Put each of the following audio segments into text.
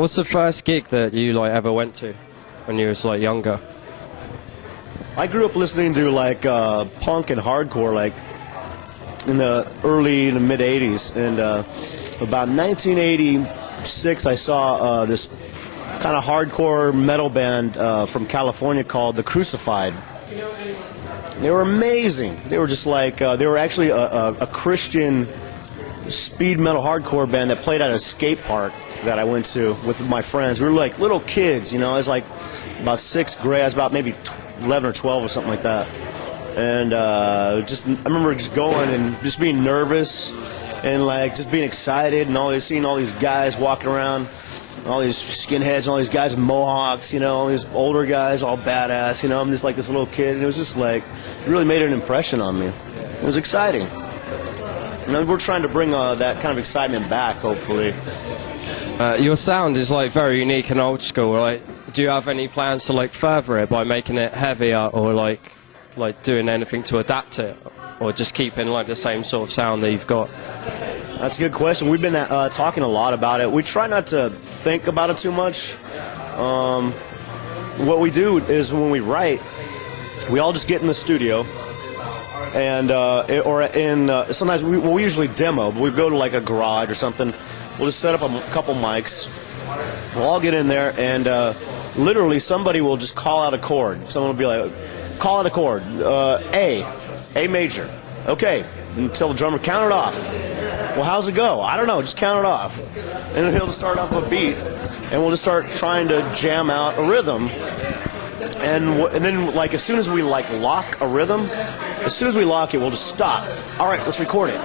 What's the first gig that you like ever went to when you was like younger? I grew up listening to like punk and hardcore like in the early to mid 80s, and about 1986 I saw this kind of hardcore metal band from California called The Crucified. They were amazing. They were just like they were actually a Christian speed metal hardcore band that played at a skate park that I went to with my friends. We were like little kids, you know. I was like about sixth grade. I was about maybe 11 or 12 or something like that. And I remember just going and just being nervous and like just being excited and seeing all these guys walking around, all these skinheads, and all these guys with mohawks, you know, all these older guys, all badass, you know. I'm just like this little kid, and it was just like, it really made an impression on me. It was exciting. And we're trying to bring that kind of excitement back, hopefully. Your sound is like very unique and old school. Like, do you have any plans to like further it by making it heavier, or like doing anything to adapt it, or just keeping like the same sort of sound that you've got? That's a good question. We've been talking a lot about it. We try not to think about it too much. What we do is when we write, we all just get in the studio, and sometimes we usually demo, but we go to like a garage or something. We'll just set up a couple mics. We'll all get in there, and literally somebody will just call out a chord. Someone will be like, call out a chord, A major. Okay, and tell the drummer, count it off. Well, how's it go? I don't know, just count it off. And then he'll just start off a beat, and we'll just start trying to jam out a rhythm. And then, like, as soon as we like lock a rhythm, as soon as we lock it, we'll just stop. All right, let's record it.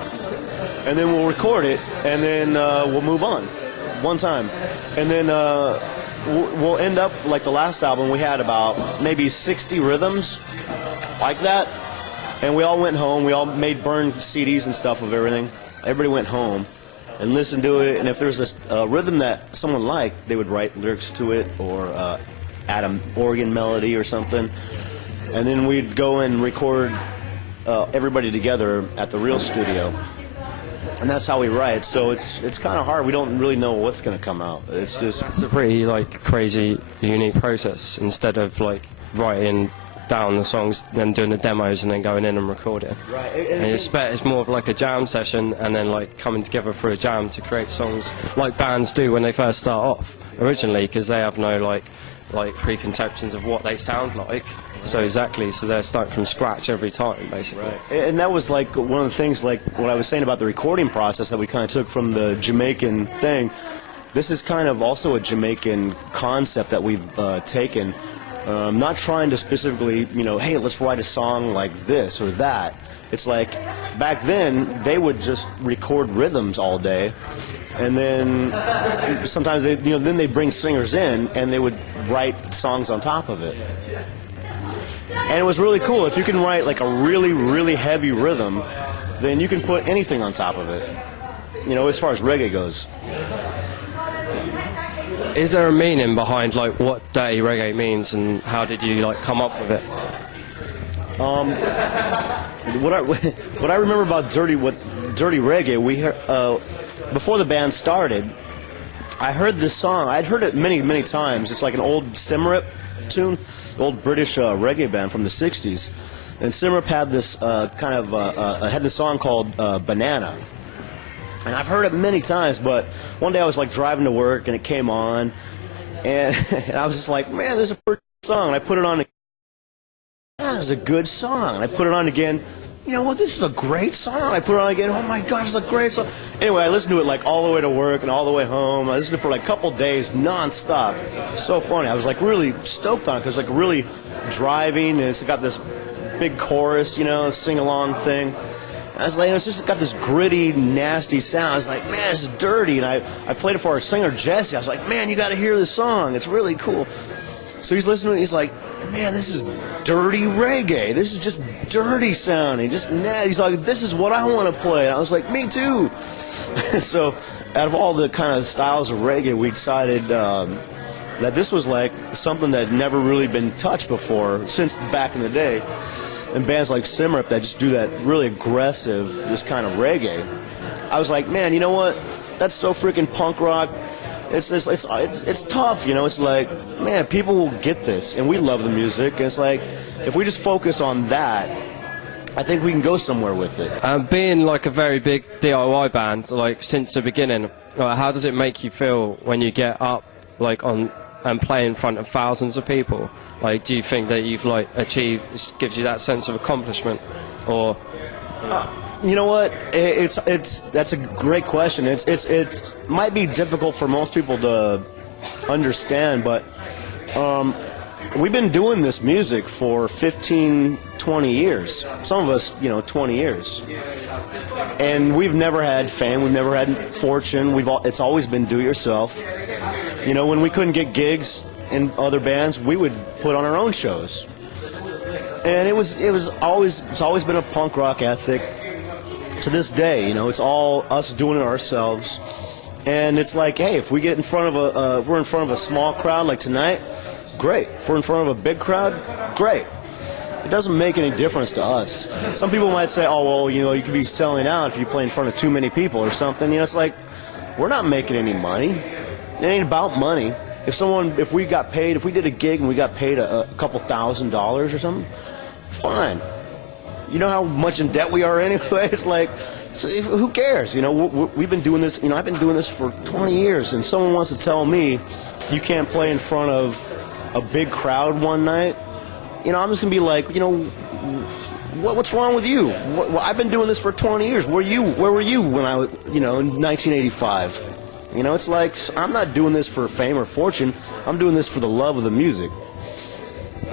And then we'll record it, and then we'll move on one time. And then we'll end up, like the last album, we had about maybe 60 rhythms like that. And we all went home. We all burned CDs and stuff of everything. Everybody went home and listened to it. And if there's a rhythm that someone liked, they would write lyrics to it or add an organ melody or something. And then we'd go and record everybody together at the real studio. And that's how we write. So it's kind of hard. We don't really know what's going to come out. It's a pretty like crazy, unique process. Instead of like writing down the songs, then doing the demos, and then going in and recording. Right. And it's more of like a jam session, and then like coming together for a jam to create songs like bands do when they first start off originally, because they have no like preconceptions of what they sound like. So they're starting from scratch every time, basically. Right. And that was like one of the things, like what I was saying about the recording process that we kind of took from the Jamaican thing. This is kind of also a Jamaican concept that we've taken. Not trying to specifically, you know, hey, let's write a song like this or that. It's like, back then, they would just record rhythms all day, and then sometimes then they'd bring singers in, and they would write songs on top of it. And it was really cool. If you can write like a really, really heavy rhythm, then you can put anything on top of it, you know, as far as reggae goes. Is there a meaning behind like what dirty reggae means, and how did you like come up with it? What I remember about dirty reggae, we heard, before the band started, I heard this song. I'd heard it many times. It's like an old Simrip tune, old British reggae band from the '60s, and Simrip had this had this song called Banana. And I've heard it many times, but one day I was like driving to work and it came on, and I was just like, man, there's a pretty good song. And I put it on again. Yeah, it's a good song. And I put it on again. You know what? This is a great song. I put it on again. Oh my gosh, it's a great song. Anyway, I listened to it like all the way to work and all the way home. I listened to it for like a couple days nonstop. So funny. I was like really stoked on it because like really driving, and it's got this big chorus, you know, sing-along thing. I was like, it's just got this gritty, nasty sound. I was like, man, this is dirty. And I played it for our singer, Jesse. I was like, man, you got to hear this song. It's really cool. So he's listening to it, and he's like, man, this is dirty reggae. This is just dirty sounding. Just nasty. He's like, this is what I want to play. And I was like, me too. So out of all the kind of styles of reggae, we decided that this was like something that had never really been touched before since back in the day. And bands like Simrip that just do that really aggressive, just kind of reggae. I was like, man, you know what? That's so freaking punk rock. it's tough, you know. It's like, man, people will get this, and we love the music. And it's like, if we just focus on that, I think we can go somewhere with it. Being like a very big DIY band, like since the beginning, like, how does it make you feel when you get up like on and play in front of thousands of people? Like, do you think that you've like achieved? It gives you that sense of accomplishment, or? You know what? That's a great question. It might be difficult for most people to understand, but we've been doing this music for 15, 20 years. Some of us, 20 years. And we've never had fame. We've never had fortune. It's always been do-it-yourself. When we couldn't get gigs in other bands, we would put on our own shows. And it's always been a punk rock ethic. To this day, it's all us doing it ourselves. And it's like, hey, if we get in front of we're in front of a small crowd like tonight, great. If we're in front of a big crowd, great. It doesn't make any difference to us. Some people might say, oh, well, you could be selling out if you play in front of too many people or something. It's like, we're not making any money. It ain't about money. If we did a gig and we got paid a couple $1,000s or something, fine. You know how much in debt we are anyway? It's like, who cares? We've been doing this, I've been doing this for 20 years, and someone wants to tell me you can't play in front of a big crowd one night, I'm just going to be like, what's wrong with you? I've been doing this for 20 years. Where were you when I was, in 1985? It's like, I'm not doing this for fame or fortune. I'm doing this for the love of the music.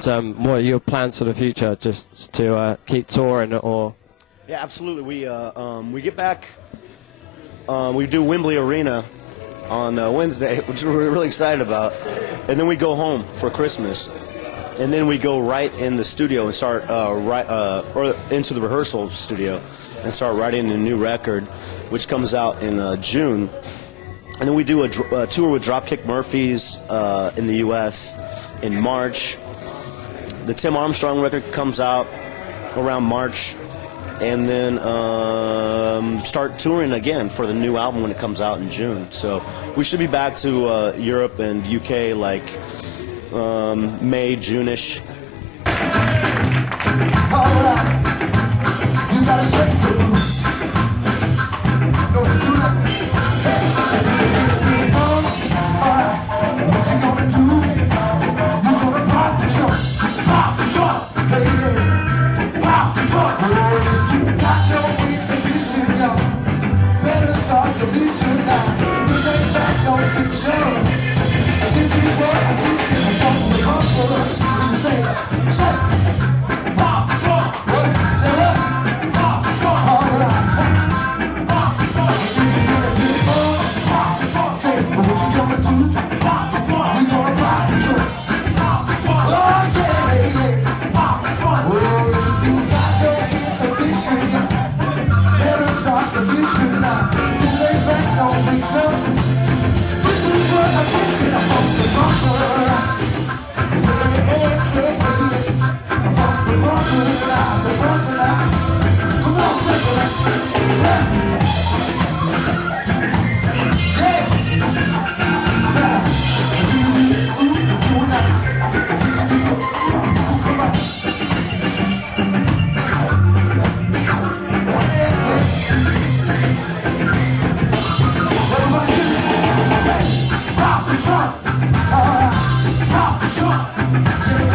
What are your plans for the future? Just to keep touring, or? Yeah, absolutely. We get back. We do Wembley Arena on Wednesday, which we're really excited about, and then we go home for Christmas, and then we go right in the studio and start or into the rehearsal studio and start writing a new record, which comes out in June, and then we do a tour with Dropkick Murphys in the U.S. in March. The Tim Armstrong record comes out around March, and then start touring again for the new album when it comes out in June. So we should be back to Europe and UK like May, June-ish. Pop the trunk,